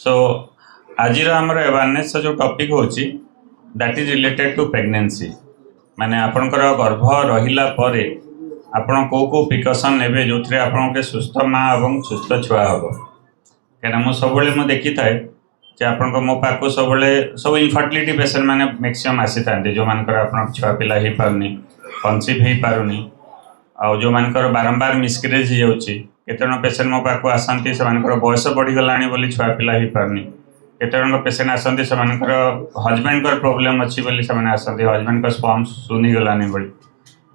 सो आज आमर अवेयरनेस जो टॉपिक होची that is related to pregnancy माने आपनकर गर्भ रहिला परे आपण को प्रिकॉशन नेबे जो थे आपन सुस्थ माँ और सुस्थ छुआ हम कहीं सब देखी थाए कि आपण मो पाक सब इनफर्टिलिटी पेसेंट मैंने मैक्सिमम आसी था जो मानकर आप छुआ पिला हो पारनी कनसीव हो पारुनी आ जो मानकर बारंबार मिसक्रेज हो केते पेसेंट मो पाक आसती से बयस बढ़ीगला बोली छुआ पिला हो पारनी केते पेसेंट आसती से हजबैंड प्रोब्लेम अच्छी बोली से आसती हजबैंड स्पर्म शून ही गलानी बोली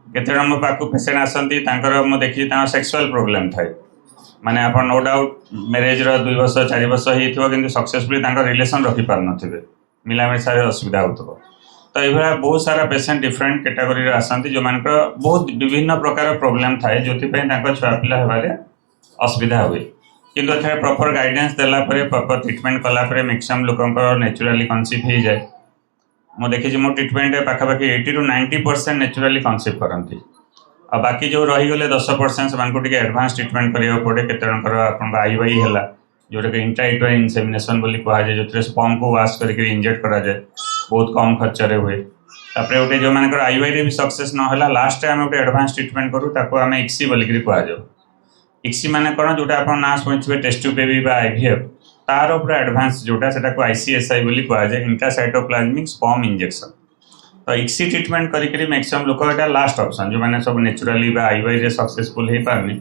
केते मो पाक पेसेंट आसती मुझे देखी सेक्सुअल प्रोब्लेम थाए माने आप नो डाउट मैरेज 2 वर्ष 4 वर्ष हो कि सक्सेसफुली रिलेशन रखिपार थे मिलामिशा असुविधा हो तो ये बहुत सारा पेसेंट डिफरेंट कैटेगरी आसती जो मान बहुत विभिन्न प्रकार प्रोब्लेम थाए जो छुआ पिला होबारे असुविधा हुए किंतु एथरे प्रॉपर गाइडेंस देला परे प्रॉपर ट्रीटमेंट कला परे मैक्सिमम लोकंकर नेचुरली कनसीव हो जाए मो देखी मो ट्रीटमेंट पाखापाखि 80 to 90% नेचुरली कनसीव करती आ बाकी जो रहीगले 10% से एडवांस ट्रीटमेंट करा पड़े केते आप आईवाई है जोटा कि इंट्रायूटेराइन इंसेमिनेशन बोली कहुए जो स्पर्म को वाश करके इंजेक्ट करा जाए बहुत कम खर्चरे हुए तापर गोटे जो मान आईवाई भी सक्सेस ना लास्ट आम गोटे एडवांस ट्रीटमेंट करूँ ताको आम इक्सी बोलिक कहुए इक्सी माने कौन जोटा आप ना शुणुवे टेस्ट ट्यूब बेबी आईवीएफ तार पूरा एडवांस जोटा से आईसीएसआई बोली कहुए इंट्रासाइटोप्लाज्मिक स्पर्म इंजेक्शन तो इक्सी ट्रीटमेंट करी मैक्सिमम लोक यहाँ लास्ट ऑप्शन जो मैंने सब नेचुरली आईवाई रे सक्सेसफुल हो पारनी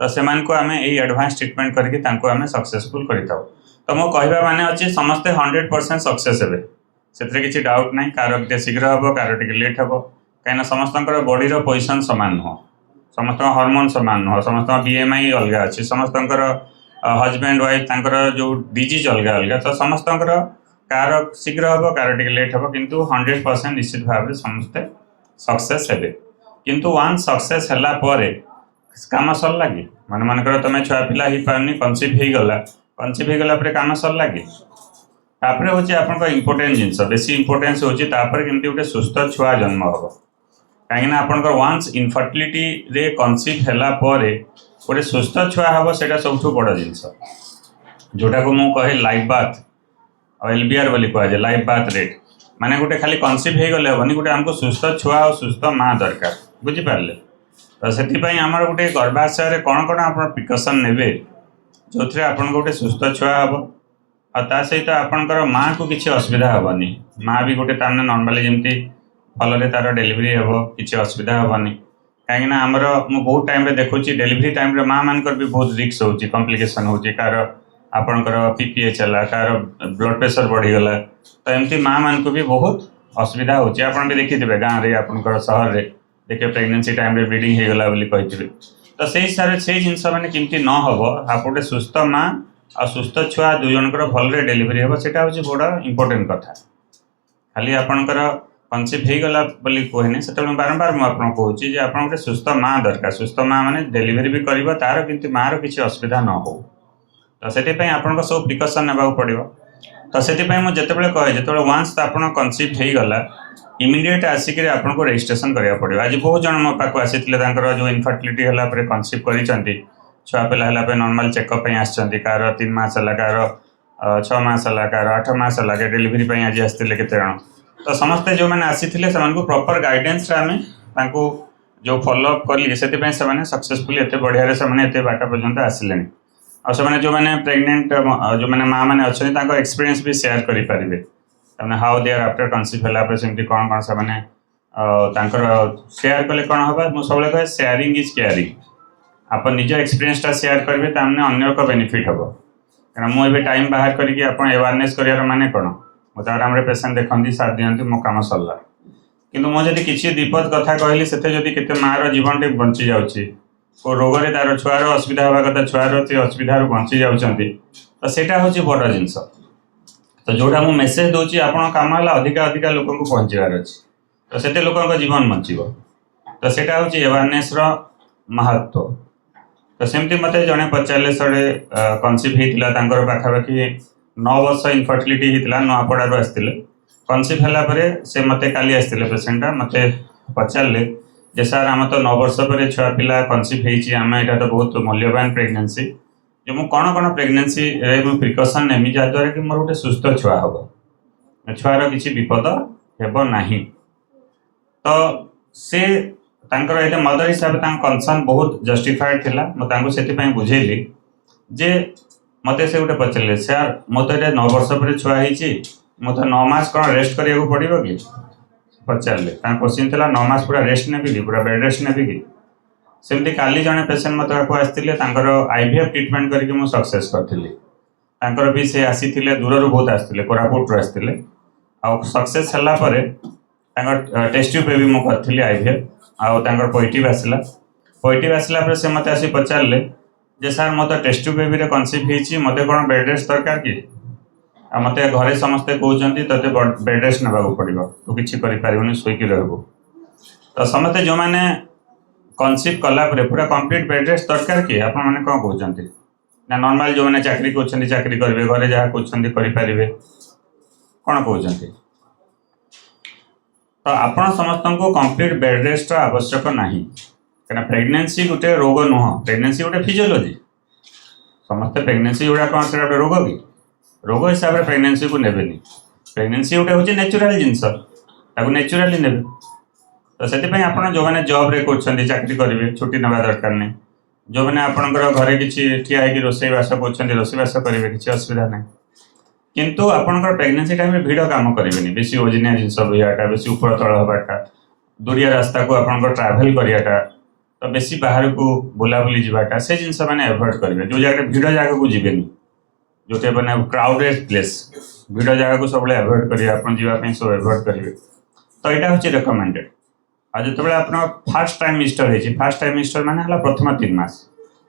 तो से आम ये एडवांस ट्रीटमेंट करके आम सक्सेसफुल करता तो मो कहवा माने अच्छे समस्ते 100% सक्सेस हे से किसी डाउट ना कार शीघ्र हम कार लेट हम कहीं समस्त बॉडी पोजिशन सामान नुह समस्त हार्मोन सामान नुह समस्त बीएमआई अलग अच्छी समस्त हजबैंड वाइफ जो डिजीज अलग अलग तो समस्त कार शीघ्र हम कार लेट हम किंतु 100% निश्चित भाव में समस्ते सक्सेस हे किंतु वन सक्सेस है काम सरला कि माने मनकर तुम छुआ पिला हो पारनी कनसीव हो गला काम सरला कि तापर हूँ आप इम्पोर्टेंट जिनस बेसी इम्पोर्टेन्स हूँ केमती गोटे सुस्थ छुआ जन्म हम कहीं आपंकर वन्स इनफर्टिलिटी रे कनसीव है गोटे सुस्थ छुआ हम से सब बड़ जिनस जोटा को मुझे कहे लाइफ बाथ और एलबीआर बोली कहुए लाइफ बाथ रेट माने गोटे खाली कनसीव हो गले हेनी गोटे आमको सुस्थ छुआ और सुस्थ माँ दरकार बुझिपारे तो से आमर गोटे गर्भाशय कौन कौन आप प्रिकॉशन ने जो थे आप गोटे सुस्थ छुआ हम आ सहित आपणकर माँ को किसी असुविधा हेनी माँ भी गोटे तार नॉर्मली जमी भल तार डेलीवरी हे किसी असुविधा हेनी कहीं आमर मु बहुत टाइम देखुची डेलीवरी टाइम माँ मानकर भी बहुत रिस्क हो कॉम्प्लिकेशन हो कार आपणकर पीपीएच है कार ब्लड प्रेशर बढ़ीगला तो एमती माँ मान को भी बहुत असुविधा हो भी देखिए गाँव में आपणकर सहर में देखिए प्रेगनेंसी टाइम ब्लीडिंग हो गला कही तो से हिसाब से जिनस मैंने केमती न हम आप गोटे सुस्थ माँ आ सुस्थ छुआ दुई जनकर भलरे डेलीवरी हे सेटा हूँ बड़ा इंपोर्टेंट कथा खाली आपणकर कनसीव हो गला बोली कहनी से बारंबार मुझे कहूँ आप गोटे सुस्थ माँ दरकार सुस्थ माँ मैंने डेलीवरी भी कर तार कि माँ किसी असुविधा न हो तो से आप सब प्रिकॉशन ना पड़ो तो से मुझे कहे जो वन्स आप कनसीव हो गला इमिडिएट आसिक आपको रजिस्ट्रेशन करा पड़ो आज बहुत जन मो पाक आसी जो इनफर्टिलिटी है कनसीव कर छुआ पिला है नॉर्मल चेकअप आसछंती कार 3 मास है कार 6 मास है कार 8 मास है डेलीवरी आज आसते केते जन तो समस्ते जो मैंने आसी थे प्रॉपर गाइडेंस आम जो फॉलोअप कली से सक्सेसफुली एत बढ़िया से बाट पर्यंत आसिले और से जो मैंने प्रेगनेंट जो मैंने माँ मैंने अच्छा एक्सपीरियंस भी शेयर करेंगे how they are after conceive है सेमती कौन कौन से शेयर कले कौन हम मुझे सब कहे शेयरिंग इज केयरिंग आप निज एक्सपीरियंसटा शेयर करेंगे तामने अन्य को बेनिफिट हम क्या मुझे टाइम बाहर करके अवेयरनेस कर माने कौन मुझे आराम पेसेंट देखती साथ दिखती मो कम सरला किंतु मुझे किसी विपद कथा कहली से माँ जीवन टे बंची जाऊँगी को रोग में तार छुआर असुविधा हवा कथा छुआर से असुविधा बंची जाती तो सेटा हूँ बड़ जिनस तो जोटा मुझे मेसेज दूसरी आप कम है अधिका अधिका लोक पहुँचार अच्छे तो से लोक जीवन बचो तो सेटा हूँ अवेयरनेस महत्व तो सेमती मत जड़े पचारे सड़े कनसीव होता पाखापाखि 9 वर्ष इनफर्टिलिटी होता नुआपड़ारू आसते कनसीव है से मत काली आसते पेसेंटा मत पचारे जे सार आम तो 9 वर्ष पर छुआ पिला कनसीव होम यहाँ तो बहुत मूल्यवान प्रेगनेंसी ଯେ ମୁଁ କ'ଣ ପ୍ରେଗନେନ୍ସିରେ ମୁଁ ପ୍ରିକସନ୍ ନେମି ଯାହାଦ୍ୱାରା କି ମୋର ଗୋଟେ ସୁସ୍ଥ ଛୁଆ ହେବ, ଛୁଆର କିଛି ବିପଦ ହେବ ନାହିଁ। ତ ସେ ତାଙ୍କର ଏଇଟା ମଦର ହିସାବରେ ତାଙ୍କ କନସର୍ନ ବହୁତ ଜଷ୍ଟିଫାଏଡ୍ ଥିଲା। ମୁଁ ତାଙ୍କୁ ସେଥିପାଇଁ ବୁଝେଇଲି ଯେ ମୋତେ ସେ ଗୋଟେ ପଚାରିଲେ, ସାର୍ ମୁଁ ତ ଏଇଟା 9 ବର୍ଷ ପରେ ଛୁଆ ହେଇଛି, ମୁଁ ତ 9 ମାସ କ'ଣ ରେଷ୍ଟ କରିବାକୁ ପଡ଼ିବ କି ପଚାରିଲେ। ତାଙ୍କ କୋଶ୍ଚିନ୍ ଥିଲା 9 ମାସ ପୁରା ରେଷ୍ଟ ନେବି କି, ପୁରା ବେଡ୍ ରେଷ୍ଟ ନେବି କି? ସେମିତି କାଲି ଜଣେ ପେସେଣ୍ଟ ମୋତେ ପାଖକୁ ଆସିଥିଲେ, ତାଙ୍କର IVF ଟ୍ରିଟମେଣ୍ଟ କରିକି ମୁଁ ସକ୍ସେସ୍ କରିଥିଲି। ତାଙ୍କର ବି ସେ ଆସିଥିଲେ, ଦୂରରୁ ବହୁତ ଆସିଥିଲେ, କୋରାପୁଟରୁ ଆସିଥିଲେ। ଆଉ ସକ୍ସେସ୍ ହେଲା ପରେ ତାଙ୍କର ଟେଷ୍ଟ ଟ୍ୟୁବ୍ ବି ମୁଁ କରିଥିଲି IVF, ଆଉ ତାଙ୍କର ପଜିଟିଭ୍ ଆସିଲା। ପଜିଟିଭ୍ ଆସିଲା ପରେ ସେ ମୋତେ ଆସି ପଚାରିଲେ ଯେ ସାର୍ ମୁଁ ତ ଟେଷ୍ଟ ଟ୍ୟୁବ୍ ବେବିରେ କନସିଭ୍ ହେଇଛି, ମୋତେ କ'ଣ ବେଡ୍ ରେଷ୍ଟ ଦରକାର କି? ଆଉ ମୋତେ ଘରେ ସମସ୍ତେ କହୁଛନ୍ତି ତୋତେ ବେଡ୍ ରେଷ୍ଟ ନେବାକୁ ପଡ଼ିବ, ତୁ କିଛି କରିପାରିବୁନି, ଶୋଇକି ରହିବୁ। ତ ସମସ୍ତେ ଯେଉଁମାନେ କନସିଭ୍ କଲା ପରେ ପୁରା କମ୍ପ୍ଲିଟ୍ ବେଡ୍ ରେଷ୍ଟ ଦରକାର କି? ଆପଣମାନେ କ'ଣ କହୁଛନ୍ତି? ନା ନର୍ମାଲ୍ ଯେଉଁମାନେ ଚାକିରି କରୁଛନ୍ତି ଚାକିରି କରିବେ, ଘରେ ଯାହା କରୁଛନ୍ତି କରିପାରିବେ, କ'ଣ କହୁଛନ୍ତି? ତ ଆପଣ ସମସ୍ତଙ୍କୁ କମ୍ପ୍ଲିଟ୍ ବେଡ୍ ରେଷ୍ଟର ଆବଶ୍ୟକ ନାହିଁ, କାହିଁକିନା ପ୍ରେଗନେନ୍ସି ଗୋଟେ ରୋଗ ନୁହଁ, ପ୍ରେଗନେନ୍ସି ଗୋଟେ ଫିଜିଓଲୋଜି। ସମସ୍ତେ ପ୍ରେଗନେନ୍ସି ଗୁଡ଼ା କ'ଣ ସେଟା ଗୋଟେ ରୋଗ କି? ରୋଗ ହିସାବରେ ପ୍ରେଗନେନ୍ସିକୁ ନେବେନି। ପ୍ରେଗନେନ୍ସି ଗୋଟେ ହେଉଛି ନ୍ୟାଚୁରାଲ୍ ଜିନିଷ, ତାକୁ ନ୍ୟାଚୁରାଲି ନେବେ। ତ ସେଥିପାଇଁ ଆପଣ ଯେଉଁମାନେ ଜବ୍ରେ କରୁଛନ୍ତି ଚାକିରି କରିବେ, ଛୁଟି ନେବା ଦରକାର ନାହିଁ। ଯେଉଁମାନେ ଆପଣଙ୍କର ଘରେ କିଛି ଠିଆ ହେଇକି ରୋଷେଇବାସ କରୁଛନ୍ତି, ରୋଷେଇବାସ କରିବେ, କିଛି ଅସୁବିଧା ନାହିଁ। କିନ୍ତୁ ଆପଣଙ୍କର ପ୍ରେଗନେନ୍ସି ଟାଇମ୍ରେ ଭିଡ଼ କାମ କରିବେନି, ବେଶୀ ଓଜନିଆ ଜିନିଷ ବୋହିବାଟା, ବେଶୀ ଉପର ତଳ ହେବାଟା, ଦୂରିଆ ରାସ୍ତାକୁ ଆପଣଙ୍କର ଟ୍ରାଭେଲ୍ କରିବାଟା, ତ ବେଶୀ ବାହାରକୁ ବୁଲାବୁଲି ଯିବାଟା, ସେ ଜିନିଷ ମାନେ ଆଭଏଡ଼ କରିବେ। ଯେଉଁ ଜାଗାରେ ଭିଡ଼ ଜାଗାକୁ ଯିବେନି, ଯେଉଁଟା ମାନେ କ୍ରାଉଡେଡ୍ ପ୍ଲେସ୍, ଭିଡ଼ ଜାଗାକୁ ସବୁବେଳେ ଆଭଏଡ଼ କରିବେ, ଆପଣ ଯିବା ପାଇଁ ସବୁ ଆଭଏଡ଼ କରିବେ। ତ ଏଇଟା ହେଉଛି ରେକମେଣ୍ଡେଡ଼। ଆଉ ଯେତେବେଳେ ଆପଣ ଫାର୍ଷ୍ଟ ଟ୍ରାଇମିଷ୍ଟର ହେଇଛି, ଫାର୍ଷ୍ଟ ଟ୍ରାଇମିଷ୍ଟର ମାନେ ହେଲା ପ୍ରଥମ 3 ମାସ।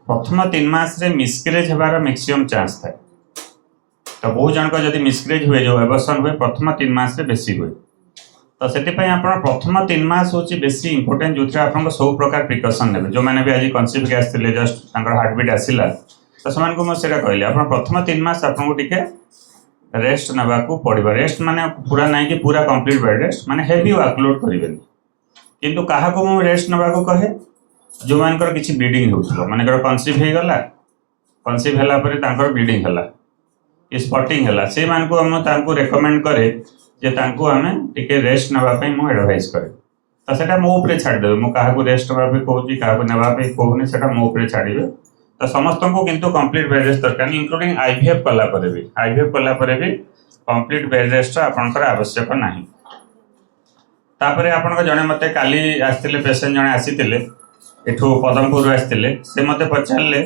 ପ୍ରଥମ 3 ମାସରେ ମିସ୍କାରେଜ୍ ହେବାର ମ୍ୟାକ୍ସିମମ୍ ଚାନ୍ସ ଥାଏ। ତ ବହୁତ ଜଣଙ୍କ ଯଦି ମିସ୍କାରେଜ୍ ହୁଏ, ଯେଉଁ ଆବର୍ଷଣ ହୁଏ, ପ୍ରଥମ 3 ମାସରେ ବେଶୀ ହୁଏ। ତ ସେଥିପାଇଁ ଆପଣ ପ୍ରଥମ 3 ମାସ ହେଉଛି ବେଶୀ ଇମ୍ପୋର୍ଟାଣ୍ଟ, ଯେଉଁଥିରେ ଆପଣଙ୍କ ସବୁ ପ୍ରକାର ପ୍ରିକସନ୍ ନେବେ। ଯେଉଁମାନେ ବି ଆଜି କନସିଭ୍କି ଆସିଥିଲେ, ଜଷ୍ଟ ତାଙ୍କର ହାର୍ଟବିଟ୍ ଆସିଲା, ତ ସେମାନଙ୍କୁ ମୁଁ ସେଇଟା କହିଲି, ଆପଣ ପ୍ରଥମ 3 ମାସ ଆପଣଙ୍କୁ ଟିକେ ରେଷ୍ଟ ନେବାକୁ ପଡ଼ିବ। ରେଷ୍ଟ ମାନେ ପୁରା ନାହିଁ କି ପୁରା କମ୍ପ୍ଲିଟ୍ ବେଡ୍ ରେଷ୍ଟ, ମାନେ ହେଭି ୱାର୍କଲୋଡ୍ କରିବେନି। କିନ୍ତୁ କାହାକୁ ମୁଁ ରେଷ୍ଟ ନେବାକୁ କହେ? ଯେଉଁମାନଙ୍କର କିଛି ବ୍ଲିଡ଼ିଂ ହେଉଥିବ, ମନେକର କନସିଭ୍ ହେଇଗଲା, କନସିଭ୍ ହେଲା ପରେ ତାଙ୍କର ବ୍ଲିଡ଼ିଂ ହେଲା କି ସ୍ପଟିଂ ହେଲା, ସେଇମାନଙ୍କୁ ମୁଁ ତାଙ୍କୁ ରେକମେଣ୍ଡ କରେ ଯେ ତାଙ୍କୁ ଆମେ ଟିକେ ରେଷ୍ଟ ନେବା ପାଇଁ ମୁଁ ଆଡ଼ଭାଇସ୍ କରେ। ତ ସେଇଟା ମୋ ଉପରେ ଛାଡ଼ିଦେବେ, ମୁଁ କାହାକୁ ରେଷ୍ଟ ନେବା ପାଇଁ କହୁଛି, କାହାକୁ ନେବା ପାଇଁ କହୁନି, ସେଇଟା ମୋ ଉପରେ ଛାଡ଼ିବେ। ତ ସମସ୍ତଙ୍କୁ କିନ୍ତୁ କମ୍ପ୍ଲିଟ୍ ବେଡ୍ ରେଷ୍ଟ ଦରକାର, ଇନକ୍ଲୁଡ଼ିଂ IVF କଲା ପରେ ବି। IVF କଲା ପରେ ବି କମ୍ପ୍ଲିଟ୍ ବେଡ୍ ରେଷ୍ଟର ଆପଣଙ୍କର ଆବଶ୍ୟକ ନାହିଁ। ତାପରେ ଆପଣଙ୍କ ଜଣେ ମୋତେ କାଲି ଆସିଥିଲେ, ପେସେଣ୍ଟ ଜଣେ ଆସିଥିଲେ, ଏଠୁ ପଦମପୁରରୁ ଆସିଥିଲେ। ସେ ମୋତେ ପଚାରିଲେ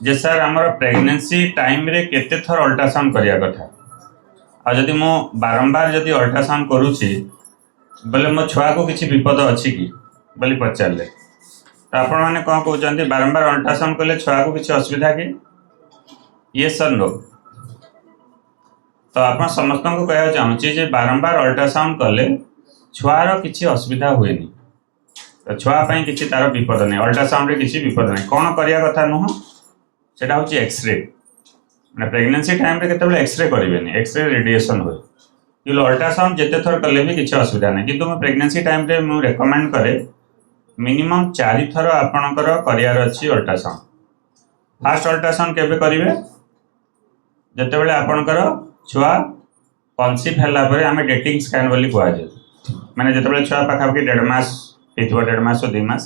ଯେ ସାର୍ ଆମର ପ୍ରେଗନେନ୍ସି ଟାଇମ୍ରେ କେତେ ଥର ଅଲ୍ଟ୍ରାସାଉଣ୍ଡ କରିବା କଥା, ଆଉ ଯଦି ମୁଁ ବାରମ୍ବାର ଯଦି ଅଲ୍ଟ୍ରାସାଉଣ୍ଡ କରୁଛି ବୋଲେ ମୋ ଛୁଆକୁ କିଛି ବିପଦ ଅଛି କି ବୋଲି ପଚାରିଲେ। ତ ଆପଣମାନେ କ'ଣ କହୁଛନ୍ତି? ବାରମ୍ବାର ଅଲ୍ଟ୍ରାସାଉଣ୍ଡ କଲେ ଛୁଆକୁ କିଛି ଅସୁବିଧା କି? ୟେସ୍ ଅର୍ ନୋ? ତ ଆପଣ ସମସ୍ତଙ୍କୁ କହିବାକୁ ଚାହୁଁଛି ଯେ ବାରମ୍ବାର ଅଲ୍ଟ୍ରାସାଉଣ୍ଡ କଲେ ଛୁଆର କିଛି ଅସୁବିଧା ହୁଏନି, ତ ଛୁଆ ପାଇଁ କିଛି ତାର ବିପଦ ନାହିଁ, ଅଲ୍ଟ୍ରାସାଉଣ୍ଡରେ କିଛି ବିପଦ ନାହିଁ। କ'ଣ କରିବା କଥା ନୁହଁ, ସେଇଟା ହେଉଛି ଏକ୍ସରେ। ମାନେ ପ୍ରେଗନେନ୍ସି ଟାଇମ୍ରେ କେତେବେଳେ ଏକ୍ସରେ କରିବେନି, ଏକ୍ସରେ ରେଡ଼ିଏସନ୍ ହୁଏ। କିନ୍ତୁ ଅଲ୍ଟ୍ରାସାଉଣ୍ଡ ଯେତେ ଥର କଲେ ବି କିଛି ଅସୁବିଧା ନାହିଁ। କିନ୍ତୁ ମୁଁ ପ୍ରେଗନେନ୍ସି ଟାଇମ୍ରେ ମୁଁ ରେକମେଣ୍ଡ କରେ ମିନିମମ୍ 4 ଥର ଆପଣଙ୍କର କରିବାର ଅଛି ଅଲ୍ଟ୍ରାସାଉଣ୍ଡ। ଫାର୍ଷ୍ଟ ଅଲ୍ଟ୍ରାସାଉଣ୍ଡ କେବେ କରିବେ? ଯେତେବେଳେ ଆପଣଙ୍କର ଛୁଆ କନସିଭ୍ ହେଲା ପରେ ଆମେ ଡେଟିଂ ସ୍କାନ୍ ବୋଲି କୁହାଯାଏ, ମାନେ ଯେତେବେଳେ ଛୁଆ ପାଖାପାଖି 1.5 ମାସ ହେଇଥିବ, 1.5 ମାସ 2 ମାସ,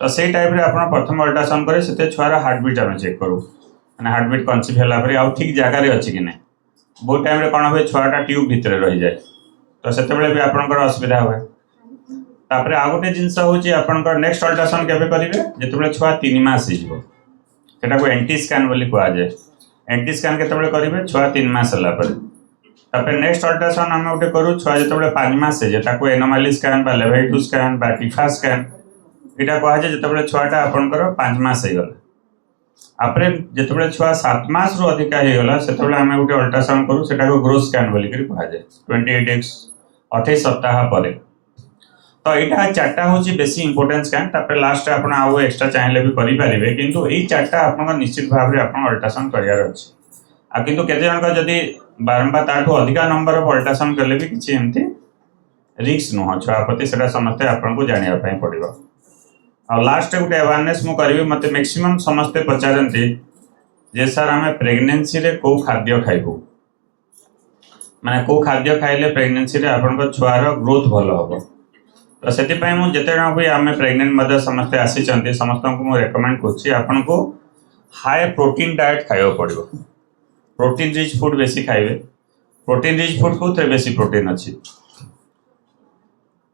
ତ ସେଇ ଟାଇପ୍ରେ ଆପଣ ପ୍ରଥମ ଅଲ୍ଟ୍ରାସାଉଣ୍ଡ କରେ, ସେଥିରେ ଛୁଆର ହାର୍ଟବିଟ୍ ଆମେ ଚେକ୍ କରୁ, ମାନେ ହାର୍ଟବିଟ୍ କନସିଭ୍ ହେଲା ପରେ ଆଉ ଠିକ୍ ଜାଗାରେ ଅଛି କି ନାହିଁ। ବହୁତ ଟାଇମ୍ରେ କ'ଣ ହୁଏ, ଛୁଆଟା ଟ୍ୟୁବ୍ ଭିତରେ ରହିଯାଏ, ତ ସେତେବେଳେ ବି ଆପଣଙ୍କର ଅସୁବିଧା ହୁଏ। ତାପରେ ଆଉ ଗୋଟେ ଜିନିଷ ହେଉଛି ଆପଣଙ୍କର ନେକ୍ସଟ ଅଲ୍ଟ୍ରାସାଉଣ୍ଡ କେବେ କରିବେ? ଯେତେବେଳେ ଛୁଆ 3 ମାସ ହେଇଯିବ, ସେଟାକୁ ଏଣ୍ଟି ସ୍କାନ୍ ବୋଲି କୁହାଯାଏ। ଏଣ୍ଟି ସ୍କାନ୍ କେତେବେଳେ କରିବେ? ଛୁଆ 3 ମାସ ହେଲା ପରେ। ତାପରେ ନେକ୍ସଟ ଅଲ୍ଟ୍ରାସାଉଣ୍ଡ ଆମେ ଗୋଟେ କରୁ ଛୁଆ ଯେତେବେଳେ 5 ମାସ ହେଇଯାଏ, ତାକୁ ଏନୋମାଲି ସ୍କାନ୍ ବା ଲେଭାଇଟୁ ସ୍କାନ୍ ବା ଟିଫା ସ୍କାନ୍, ଏଇଟା କୁହାଯାଏ ଯେତେବେଳେ ଛୁଆଟା ଆପଣଙ୍କର 5 ମାସ ହେଇଗଲା। ତାପରେ ଯେତେବେଳେ ଛୁଆ 7 ମାସରୁ ଅଧିକା ହେଇଗଲା, ସେତେବେଳେ ଆମେ ଗୋଟେ ଅଲ୍ଟ୍ରାସାଉଣ୍ଡ କରୁ, ସେଟାକୁ ଗ୍ରୋଥ୍ ସ୍କାନ୍ ବୋଲିକରି କୁହାଯାଏ, 28 ସପ୍ତାହ ପରେ। ତ ଏଇଟା 4ଟା ହେଉଛି ବେଶୀ ଇମ୍ପୋର୍ଟାଣ୍ଟ ସ୍କାନ୍। ତାପରେ ଲାଷ୍ଟରେ ଆପଣ ଆଉ ଏକ୍ସଟ୍ରା ଚାହିଁଲେ ବି କରିପାରିବେ, କିନ୍ତୁ ଏଇ 4ଟା ଆପଣଙ୍କ ନିଶ୍ଚିତ ଭାବରେ ଆପଣ ଅଲ୍ଟ୍ରାସାଉଣ୍ଡ କରିବାର ଅଛି। ଆଉ କିନ୍ତୁ କେତେ ଜଣଙ୍କ ଯଦି ବାରମ୍ବାର ତାଠୁ ଅଧିକା ନମ୍ବର ଅଫ୍ ଅଲ୍ଟ୍ରାସାଉଣ୍ଡ କଲେ ବି କିଛି ଏମିତି ରିସ୍କ ନୁହଁ ଛୁଆ ପ୍ରତି, ସେଇଟା ସମସ୍ତେ ଆପଣଙ୍କୁ ଜାଣିବା ପାଇଁ ପଡ଼ିବ। ଆଉ ଲାଷ୍ଟରେ ଗୋଟେ ଆୱାରନେସ୍ ମୁଁ କରିବି, ମୋତେ ମ୍ୟାକ୍ସିମମ୍ ସମସ୍ତେ ପଚାରନ୍ତି जे सर आम प्रेगनेंसी रे को खाद्य खाइबू माने को खाद्य खाइले प्रेगनेंसी रे आपन छुआर ग्रोथ भल हम तो से मुझे जन भी आम प्रेगनेंट मदर समस्ते आसी समस्त को रेकमेंड कर हाई प्रोटीन डाएट खाइबा पड़ो प्रोटीन रिच फूड बेसी खाइबे प्रोटीन रिच फूड को बेसी प्रोटीन अच्छी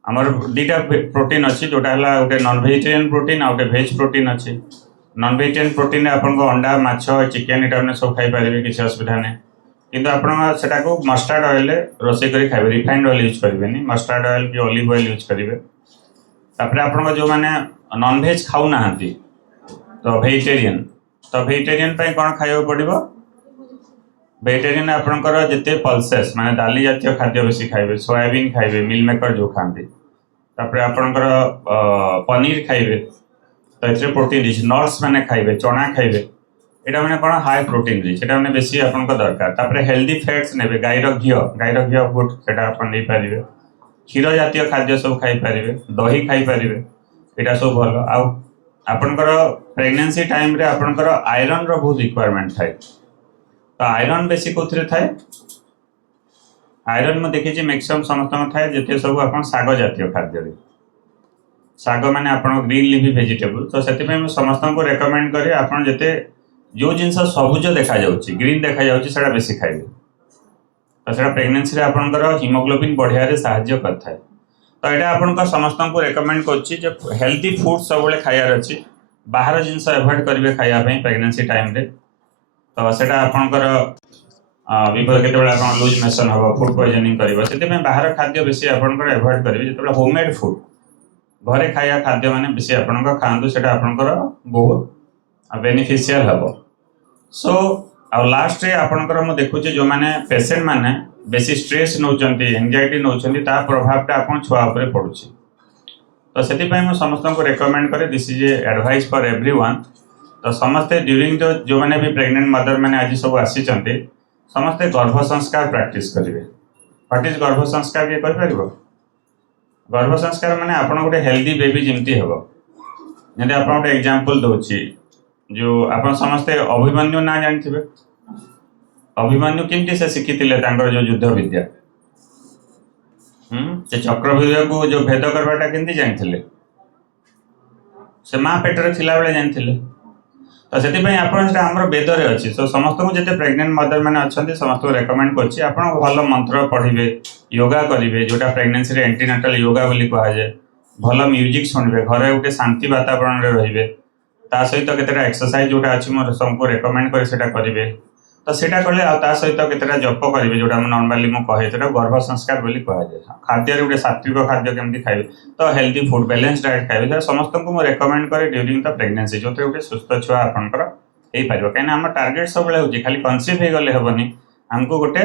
आमर दुटा प्रोटीन अच्छी जोटा है गोटे नॉन वेजिटेरियन प्रोटीन आउटे भेज प्रोटीन अच्छी नॉन वेजिटेरियन प्रोटीन आपन को अंडा माछ चिकेन इटा सब खाई पारे किसी असुविधा नहीं किंतु आपटा को मस्टार्ड ऑयल रोसे कर खाइबे रिफाइंड ऑयल यूज करेंगे मस्टार्ड ऑयल कि ऑलिव ऑयल यूज करेंगे तापर आपन जो मैंने नॉन वेज खाऊ ना तो वेजिटेरियन कौन खाइबा पड़ो वेजिटेरियन आपंकर जिते पल्सेस माने दाली जातीय खाद्य बेसी खाइबे सोयाबीन खाइबे मिल मेकर जो खाती तापर आपंकर पनीर खाइबे तो ये प्रोटीन रिच नट्स मैंने खाइबे चना खाइबे यहाँ मैंने कौन हाई प्रोटीन रिच यहाँ मैंने बेसी आपन दरकार तापर हेल्दी फैट्स ने गाईर घी फुड से नहीं पारे क्षीर जातीय खाद्य सब खाई पारे दही खाई पारे यहाँ सब भल आपणकर प्रेगनेंसी टाइम रे आपणकर आयरन रो बहुत रिक्वायरमेंट थाए तो आयरन बेसी कौन थाए आयरन में देखी मैक्सिमम समस्त थाए जिते सब आप शाग जातीय खाद्य शाग मैंने आप ग्रीन लिफी वेजिटेबल तो से समस्त को रेकमेंड करें आपड़ जिते जो जिनस सबुज देखा जाउछि ग्रीन देखा जाउछि सेटा बेसी खाइबे तो सेटा प्रेगनेंसी रे आपनकर हिमोग्लोबिन बढ़िया साहाय्य करथाय तो यहाँ आपन समस्त को रेकमेंड कर हेल्दी फूड सब खाइबार अच्छी बाहर जिनस एवॉइड करेंगे खायापी प्रेगनेंसी टाइम रे तो सेटा आपनकर विपद के लूज मोशन हम फूड पॉइजनिंग कर बाहर खाद्य बेसी आपनकर एवॉइड करेंगे जो होममेड फूड घरे खाया खाद्य मैंने बेसी आपनकर खातु से आपनकर बहुत बेनिफिशियल हम सो आ लास्ट रे आपनकर मु देखुचे जो माने पेशेंट माने बेसी स्ट्रेस नौचंती एंजाइटी नौचंती ता प्रभावटा आपन छुआ ऊपर पड़ुची तो सेति पय मु समस्त को रेकमेंड करे this is advice for everyone तो समस्ते ड्यूरिंग जो माने भी प्रेग्नेंट मदर माने आज सब आसी चंती समस्ते गर्भ संस्कार प्रैक्टिस करिवे व्हाट इज गर्भ संस्कार के कर परिबो गर्भ संस्कार माने आपन गोटे हेल्दी बेबी जिमती हेबो जदि आपन गोटे एग्जांपल दोची जो आप समस्ते अभिमन्यु ना जानते अभिमन्यु केमती से शिखी जो युद्ध विद्या से चक्रव्यूह को जो भेद करवाटा केमती जानते से माँ पेटर थिला बेले जानते तो से आमर वेदरे अच्छी तो समस्त को जिते प्रेग्नेंट मदर मैंने अच्छा समस्त को रेकमेंड कर भल मंत्र पढ़े योगा करेंगे जोटा प्रेगनेंसी एंटीनाटाल योगा बोली कहुए भल म्यूजिक शुणवे घरे गोटे शांति वातावरण रे ता सहित केतेटा एक्सरसाइज जोटा अच्छी मोर सबको रेकमेंड करे सेटा करिवे तो सेटा कले आ ता सहित केतेटा जप करिवे जोटा हम नॉर्मली मु कहे सेटा गर्भ संस्कार बोली कहा जाय खाद्य रे गोटे सात्विक खाद्य केमती खाइबे तो हेल्दी फूड बैलेंस डाइट खाइबे समस्त को मु रेकमेंड करे ड्यूरिंग द प्रेगनेंसी जोते गोटे सुस्थ छुआ आपनकर हेई पारिबो काइना हम टार्गेट सब बेले होची खाली कन्सीव हे गले हेबनी हमको गोटे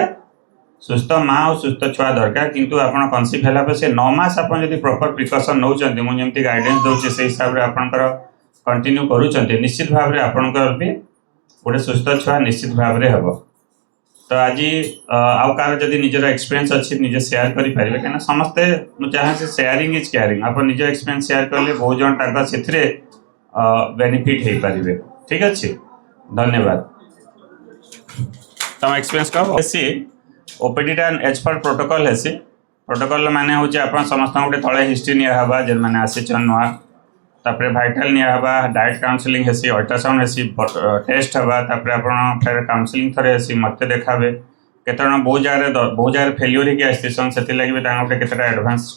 सुस्थ माँ और सुस्थ छुआ दरकार किंतु आपन कन्सीव हैला पे से 9 मास आपन यदि प्रॉपर प्रिकॉशन नौ चंती मु जेमती गाइडेंस दोची से हिसाब रे आपनकर कंटिन्यू करूँ निश्चित भाव में आपंकर भी गोटे सुस्थ छुआ निश्चित भाव में हम तो आज आउ कार जब निजर एक्सपीरियंस अच्छी निजे शेयर करें कहीं समस्ते मुझे चाहे शेयरिंग इज केयरिंग आप निज एक्सपीरियंस शेयर कले बहुत जन से बेनिफिट हो पारे ठीक अच्छे धन्यवाद तुम एक्सपीरियंस कह सी ओपीडीटा एज पर प्रोटोकॉल है प्रोटोकॉल माने हूँ आप समस्त गोटे तले हिस्ट्री निहबा जे मैंने आसीचन नुआ तापर भाइटाल निहबा डाइट काउंसलिंग हेसी अल्ट्रासाउंड हेसी टेस्ट हवा तापर आपन फिर काउंसलिंग थरे हेसी मते देखाबे केतन बहुत जगह फेल्योर होगी आसन से गोटे केतटा एडवांस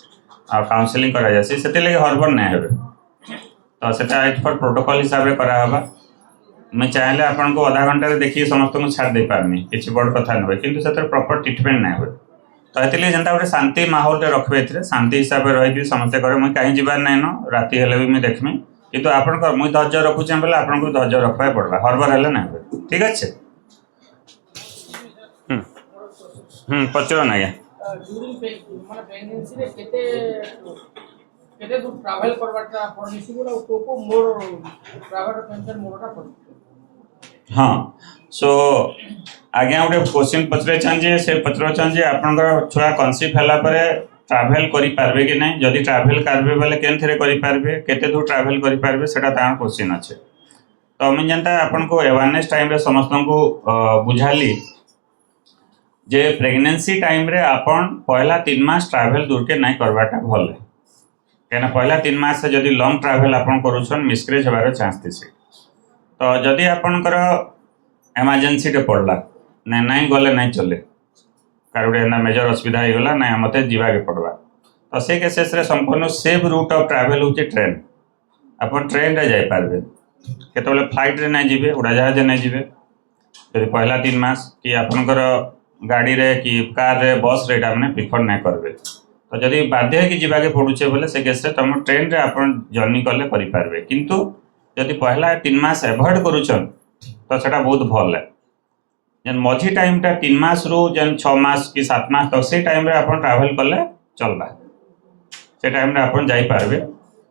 काउंसलिंग करा जासी सेति लगे हरबर ना हेबे तो सेटा एज पर प्रोटोकॉल हिसाब से करावा मैं चाहे आपन को आधा घंटा देखिए समस्त को छाड़ दे पारनी किसी बड़ कथा नुहे कि प्रॉपर ट्रिटमेंट ना हुए तो ये जनता गोटे शांति माहौल रखबे ए शांति हिसाब से रही समस्ते करे मुझे कहीं जबार नाइन राति हेले भी मुझे देखमी कि आपण मुझे धैर्य रखुचे बोले आपको धैर्य रखा पड़वा हरबर हेले ना ठीक अच्छे पचर ना आज्ञा हाँ सो आज्ञा गोटे क्वेश्चन पचर चाहिए से पचर चाहिए आपंकर छुआ कनसीव है ट्राभेल करें कि नहीं जदि ट्राभेल करेंगे बोले के करेंगे केते दूर ट्राभेल करेंगे से क्वेश्चन अच्छे तो मुझे जनता आपन को अवेयरनेस टाइम रे समस्त को बुझाली जे प्रेगनेंसी टाइम रे आपन पहला 3 मास ट्रैवल दूर के नहीं करवाटा भल है कहना पहला 3 मास से जदि लॉन्ग ट्रैवल आपन करूछन मिसक्रेज होबार चांस थिसी तो जदि आपनकर इमरजेंसी रे पड़ला नहीं गले नहीं चले कार गोटे ना मेजर असुविधा हो गला ना मते जीवा के पड़वा तो से केसेस रे संपूर्ण सेफ रूट ऑफ ट्रैवल होची ट्रेन आपन ट्रेन रे जाई पारबे केतबले फ्लाइट रे नहीं जीवे उड़ाजहाज नहीं जीवे यदि पहला 3 मास कि आपनकर गाड़ी रे कि कार रे बस रे आपने प्रिफर नहीं करबे तो जदि बाध्य कि जीवा के पड़ुछे बोले से केस रे तुम ट्रेन रे आपन जर्नी कले करि पारबे किंतु जदि पहला 3 मास अवॉइड करूछन तो सेटा बहुत भल है जेन मझी टाइम टा 3 मास रू जेन 6 मास कि 7 मास तक से टाइम रे आपन ट्रैवल कले चलबा से टाइम रे आपन जाई पारबे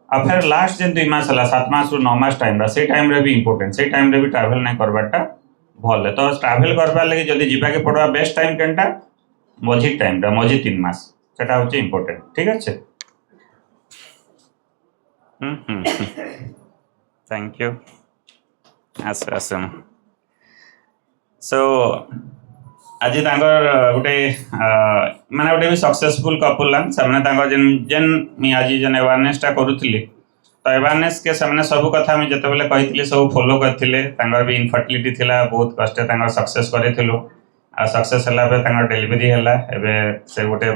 आ फिर लास्ट जेन 2 मास हला 7 मास रू 9 मास टाइम रा से टाइम रे भी इंपोर्टेंट से टाइम रे भी ट्रैवल नहीं करबाटा भल है तो ट्रैवल करबा लगे जदि जीवा के पड़वा बेस्ट टाइम केनटा मझी टाइम रा मझी 3 मास सेटा होची इंपोर्टेंट ठीक अच्छे थैंक यू आसम सो आज गोटे माने गोटे भी सक्सेसफुल कपल से जेन जेन मी आज जेन अवेयरनेसटा करूली तो अवेयरनेस के सामने सब कथा मुझे जिते कही सब फॉलो करते भी इनफर्टिलिटी थिला बहुत कष्ट सक्सेस करूँ आ सक्सेस है डेलीवरी है से गोटे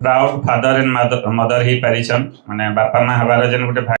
प्राउड फादर एंड मदर ही पारिछन माने बापा माँ हबार जेन गोटे